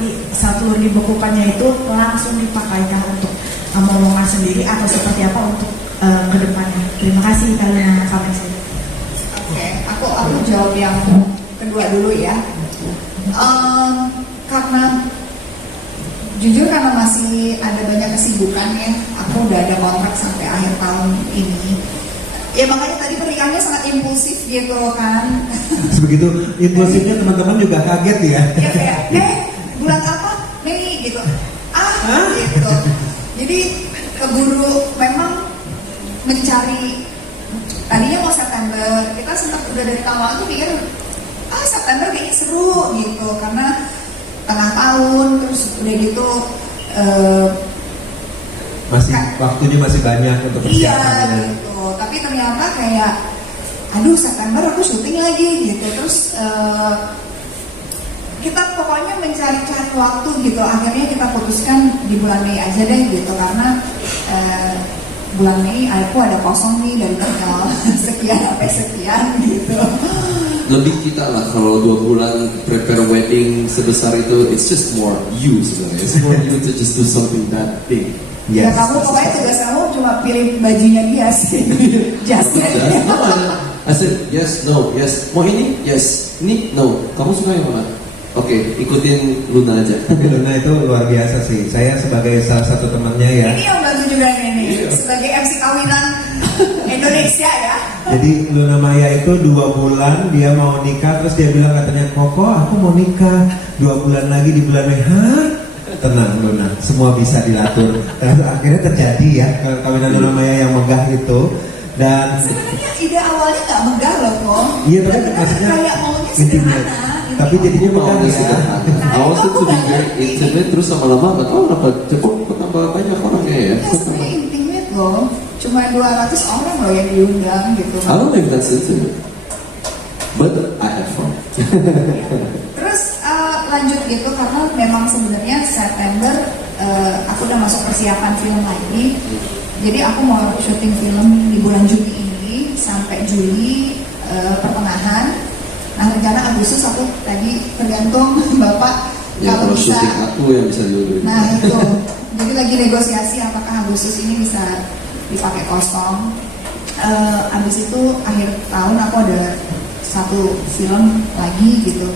nanti setelah dibekukannya itu langsung dipakainya untuk momongan sendiri atau seperti apa untuk kedepannya? Terima kasih kalian sampai sini. Oke, aku jawab yang kedua dulu ya. Karena jujur karena masih ada banyak kesibukan ya, aku udah ada kontrak sampai akhir tahun ini. Ya makanya tadi pernikahannya sangat impulsif gitu kan. Sebegitu impulsifnya teman-teman juga kaget ya. Ya kayak, bulan apa? Mei gitu. Gitu. Jadi keburu memang mencari. Tadinya mau September, kita sempat udah dari tahun lalu pikir, September kayaknya seru gitu karena tengah tahun, terus udah gitu. Masih waktunya masih banyak untuk persiapannya. Iya gitu. Tapi ternyata kayak, aduh September aku syuting lagi gitu. Terus kita pokoknya mencari-cari waktu gitu. Akhirnya kita putuskan di bulan Mei aja deh gitu karena bulan Mei aku ada kosong nih dari tanggal sekian sampai sekian gitu. Lebih kita lah kalau 2 bulan prepare wedding sebesar itu, it's just more you sebenarnya. It's more you to just do something that big. Yes. Ya kamu pokoknya tugas kamu cuma pilih bajunya dia sih. Just. I said yes, no, yes. Mau ini? Yes. Ini? No. Kamu suka yang mana? Oke, ikutin Luna aja. Tapi Luna itu luar biasa sih. Saya sebagai salah satu temannya ya. Ini yang bantu juga ini. Sebagai MC kawinan Indonesia ya. Jadi Luna Maya itu 2 bulan dia mau nikah, terus dia bilang katanya, Koko aku mau nikah 2 bulan lagi di bulan Mei. Hah? Tenang Luna, semua bisa diatur. Dan akhirnya terjadi ya kawinan Luna Maya yang megah itu. Dan sebenarnya ide awalnya nggak megah loh kok. Iya tapi maksudnya kayak maunya sederhana. Tapi jadinya megah ya. Awal tuh very intimate, terus lama-lama nggak tahu kenapa cepet bertambah banyak orangnya ya. Ya sebenarnya intimate loh. Cuma 200 orang loh yang diundang gitu. I don't think that's intimate, but I have fun. Terus lanjut gitu karena memang sebenarnya September aku udah masuk persiapan film lagi. Jadi aku mau syuting film di bulan Juni ini sampai Juli pertengahan. Nah rencana Agustus aku tadi tergantung Bapak Ya kalau kalau bisa. syuting aku yang bisa dulu. Nah itu. Jadi lagi negosiasi apakah Agustus ini bisa dipakai kosong. Abis itu akhir tahun aku ada 1 film lagi gitu.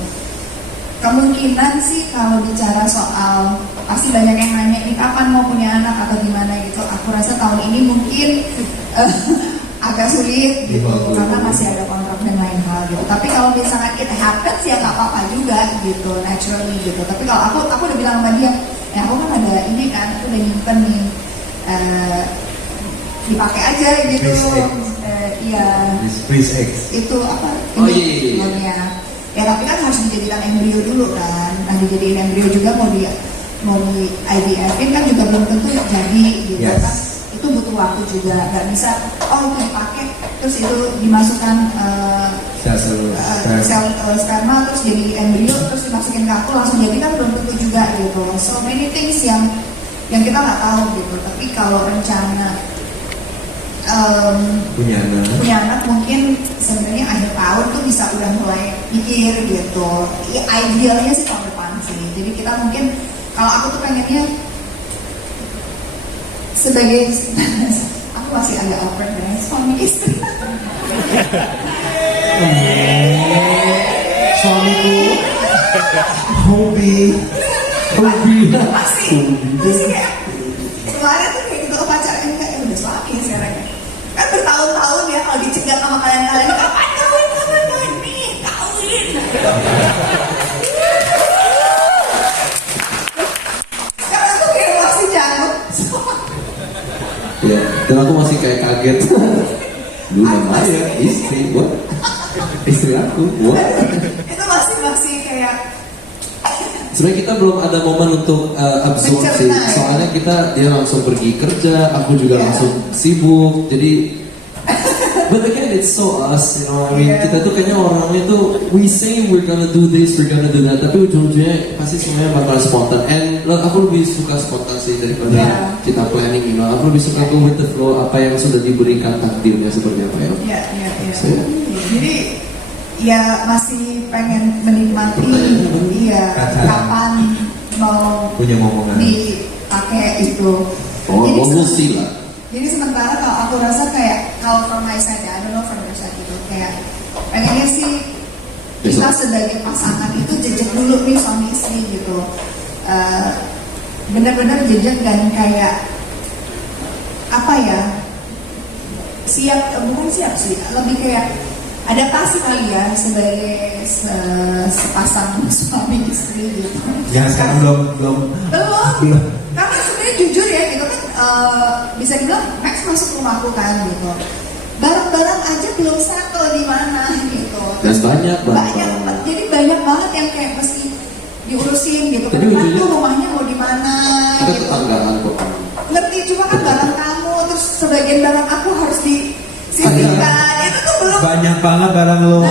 Kemungkinan sih kalau bicara soal pasti banyak yang nanya ini kapan mau punya anak atau gimana gitu. Aku rasa tahun ini mungkin agak sulit gitu karena masih ada kontrak dan lain hal gitu. Tapi kalau misalnya it happens ya nggak apa-apa juga gitu, naturally gitu. Tapi kalau aku udah bilang sama dia, ya aku kan ada ini kan, aku udah nyimpen nih dipakai aja gitu. Iya. Itu apa? Oh iya. Ya tapi kan harus dijadikan embrio dulu kan. Nah dijadiin embrio juga mau di IVF-in kan juga belum tentu jadi gitu kan. Itu butuh waktu juga. Gak bisa itu dipakai terus itu dimasukkan sel sperma terus jadi embrio terus dimasukin ke aku langsung jadi kan belum tentu juga gitu. So many things yang kita nggak tahu gitu. Tapi kalau rencana punya anak mungkin sebenarnya akhir tahun tuh bisa udah mulai pikir gitu. Idealnya sih tahun depan sih. Jadi kita mungkin kalau aku tuh pengennya sebagai aku masih agak awkward dengan suami istri. Suamiku hobi masih kayak kemarin tuh kayak gitu pacaran kayak udah suami sekarang kan bertahun-tahun ya kalau dicegat sama kalian kapan kawin nih kawin sekarang tuh kayak masih jauh Ya, dan aku masih kayak kaget. Luna Maya, istri, what? Istri aku, what? Itu masih kayak Sebenarnya kita belum ada momen untuk absorb sih. Soalnya dia langsung pergi kerja, aku juga langsung sibuk. Jadi, but again it's so us, you know. I mean, kita tuh kayaknya orangnya tuh we say we're gonna do this, we're gonna do that, tapi ujung-ujungnya pasti semuanya bakal spontan. And aku lebih suka spontan sih daripada kita planning, you know. Aku lebih suka go with the flow, apa yang sudah diberikan takdirnya seperti apa ya. Iya. Jadi ya masih pengen menikmati kapan mau Punya momongan. dipakai itu. Oh, Jadi we'll see lah. Jadi sementara kalau aku rasa kayak kalau from my side ya, I don't know from your side gitu, kayak pengennya sih kita sebagai pasangan itu jejak dulu nih suami istri gitu. Benar-benar jejak dan kayak apa ya, bukan siap sih, lebih kayak adaptasi kali ya sebagai sepasang suami istri gitu. Ya sekarang belum. Karena sebenarnya jujur ya gitu kan, bisa dibilang Max masuk rumahku kan gitu. Barang-barang aja belum settle di mana gitu. Dan banyak jadi banyak banget yang kayak mesti diurusin gitu. Jadi Kan ujungnya- tuh rumahnya mau di mana Kita gitu. tetanggaan kok. Ngerti, cuma kan barang kamu terus sebagian barang aku harus disisihkan. Itu tuh belum Banyak banget barang lo.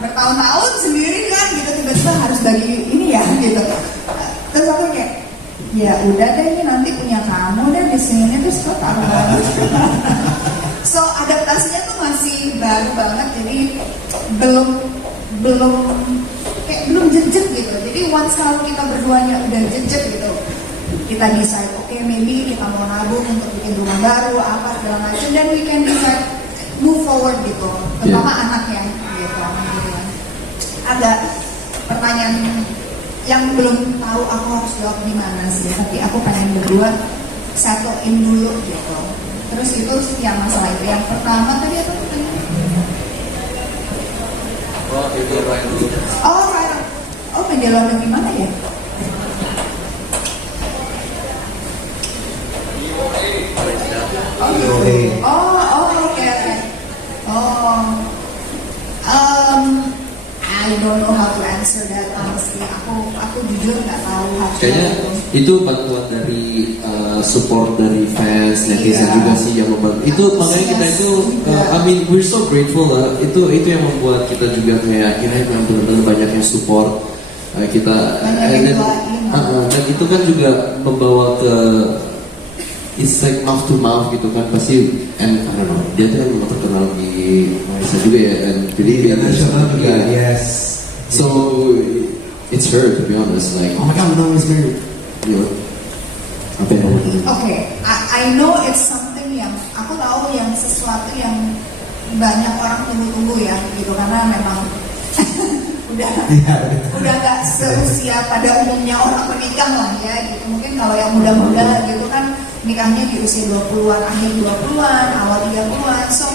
bertahun-tahun sendiri kan gitu, tiba-tiba harus bagi ini ya gitu. Terus aku kayak ya udah deh, ini nanti punya kamu deh di sini, terus kok taruh lagi. So adaptasinya tuh masih baru banget, jadi belum jejak gitu. Jadi once kalau kita berduanya udah jejak gitu, kita decide oke, maybe kita mau nabung untuk bikin rumah baru apa segala macam, dan we can decide move forward gitu, terutama anak ya gitu. Ada pertanyaan yang belum tahu aku harus jawab di mana sih, tapi aku pengen berdua settle in dulu gitu. Terus itu yang masalah itu. Yang pertama tadi apa pertanyaannya? Media laundry gimana ya? Oke. I don't know how to answer that honestly. Aku jujur nggak tahu harus. Kayaknya itu bantuan dari support dari fans, netizen Iya. juga sih yang membantu. Itu makanya kita itu, I mean we're so grateful lah. Itu yang membuat kita juga kayak kira yang benar-benar banyak yang support kita. Banyak yang Dan itu kan juga membawa ke it's like mouth to mouth gitu kan, pasti, and I don't know, dia tuh yang memang terkenal di Malaysia juga ya, dan Filipina Internasional juga, yes. So it's her to be honest, like oh my god, now he's married. You know, apa yang kamu tahu? Oke, I know it's something yang aku tahu yang sesuatu yang banyak orang tunggu-tunggu ya gitu, karena memang udah nggak seusia pada umumnya orang menikah lah ya gitu. Mungkin kalau yang muda-muda gitu kan nikahnya di usia 20-an, akhir 20-an, awal 30-an. So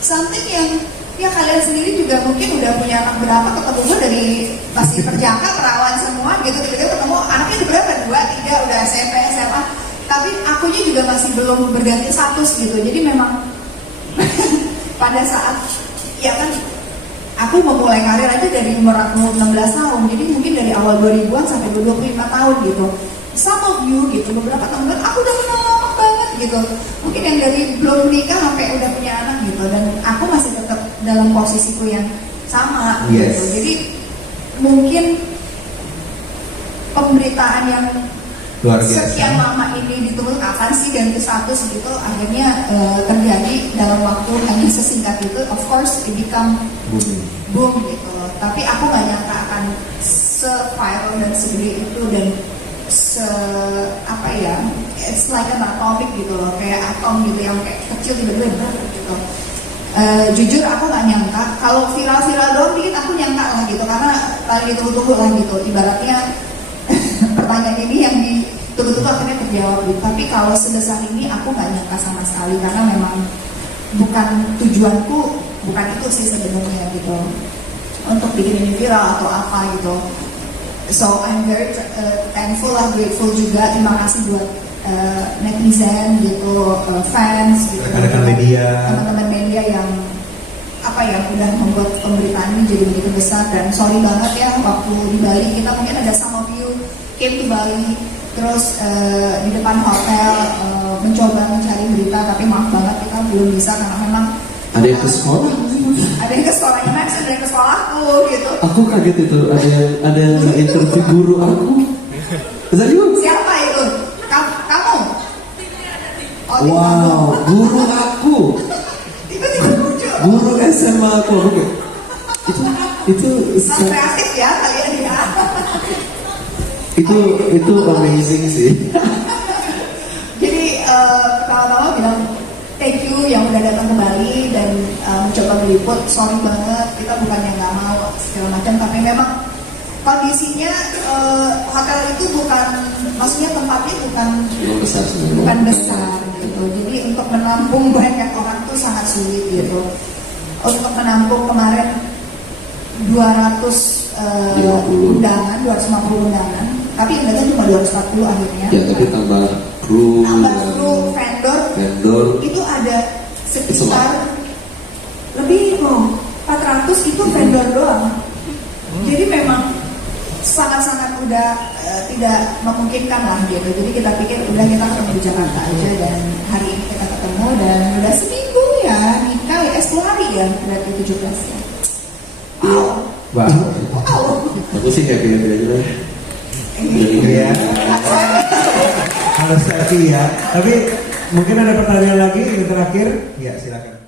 something yang ya kalian sendiri juga mungkin udah punya anak berapa, ketemu gue dari masih perjaka, perawan semua gitu, tiba-tiba ketemu anaknya udah berapa, 2, 3, udah SMP, SMA, tapi akunya juga masih belum berganti status gitu. Jadi memang pada saat ya kan aku memulai karir aja dari umur aku 16 tahun, jadi mungkin dari awal 2000-an sampai 25 tahun gitu. Some of you gitu, beberapa teman aku udah kenal lama banget gitu. Mungkin yang dari belum nikah sampai udah punya anak gitu, dan aku masih tetap dalam posisiku yang sama Yes. gitu. Jadi mungkin pemberitaan yang Luar biasa. sekian lama ini ditunggu kapan sih ganti status gitu, akhirnya terjadi dalam waktu hanya sesingkat itu. Of course it become boom gitu. Tapi aku nggak nyangka akan se-viral dan segede itu, dan apa ya, it's like an atomic gitu loh, kayak atom gitu yang kayak kecil tiba-tiba besar gitu. Jujur aku nggak nyangka, kalau viral-viral doang dikit aku nyangka lah gitu, karena paling ditunggu-tunggu lah gitu. Ibaratnya pertanyaan ini yang ditunggu-tunggu akhirnya terjawab gitu. Tapi kalau sebesar ini aku nggak nyangka sama sekali, karena memang bukan tujuanku, bukan itu sih sebenarnya gitu, untuk bikin ini viral atau apa gitu. So I'm very thankful lah, grateful juga. Terima kasih buat netizen gitu, fans gitu, rekan-rekan media, teman-teman media yang apa ya udah membuat pemberitaan ini jadi begitu besar. Dan sorry banget ya, waktu di Bali kita mungkin ada some of you came to Bali, terus di depan hotel mencoba mencari berita, tapi maaf banget kita belum bisa karena memang Ada yang ke sekolah? Ada yang ke sekolahnya Max, ada yang ke sekolahku gitu. Aku kaget itu, ada yang interview guru aku. Is that you? Siapa itu? Kamu? Oh, Wow, guru aku, tiba-tiba muncul. guru SMA aku. Oke. Itu Sangat kreatif ya kalian ya. Itu amazing sih. Jadi pertama-tama bilang thank you yang udah datang ke Bali dan mencoba meliput. Sorry banget, kita bukannya nggak mau segala macam, tapi memang kondisinya hotel itu bukan, maksudnya tempatnya bukan Besar sebenarnya. bukan besar gitu. Jadi untuk menampung banyak orang tuh sangat sulit gitu. Untuk menampung kemarin 200 undangan, 250 undangan, tapi yang datang cuma 240 akhirnya. Ya tapi tambah kru, vendor itu ada sekitar lebih 400 itu vendor doang. Jadi memang sangat-sangat udah tidak memungkinkan lah gitu. Jadi kita pikir udah kita ketemu di Jakarta aja, dan hari ini kita ketemu dan udah seminggu ya nikah ya, 10 hari ya berarti 17 ya. Wow. Aku sih happy aja. Iya. Harus happy ya. Tapi mungkin ada pertanyaan lagi yang terakhir? Ya silakan.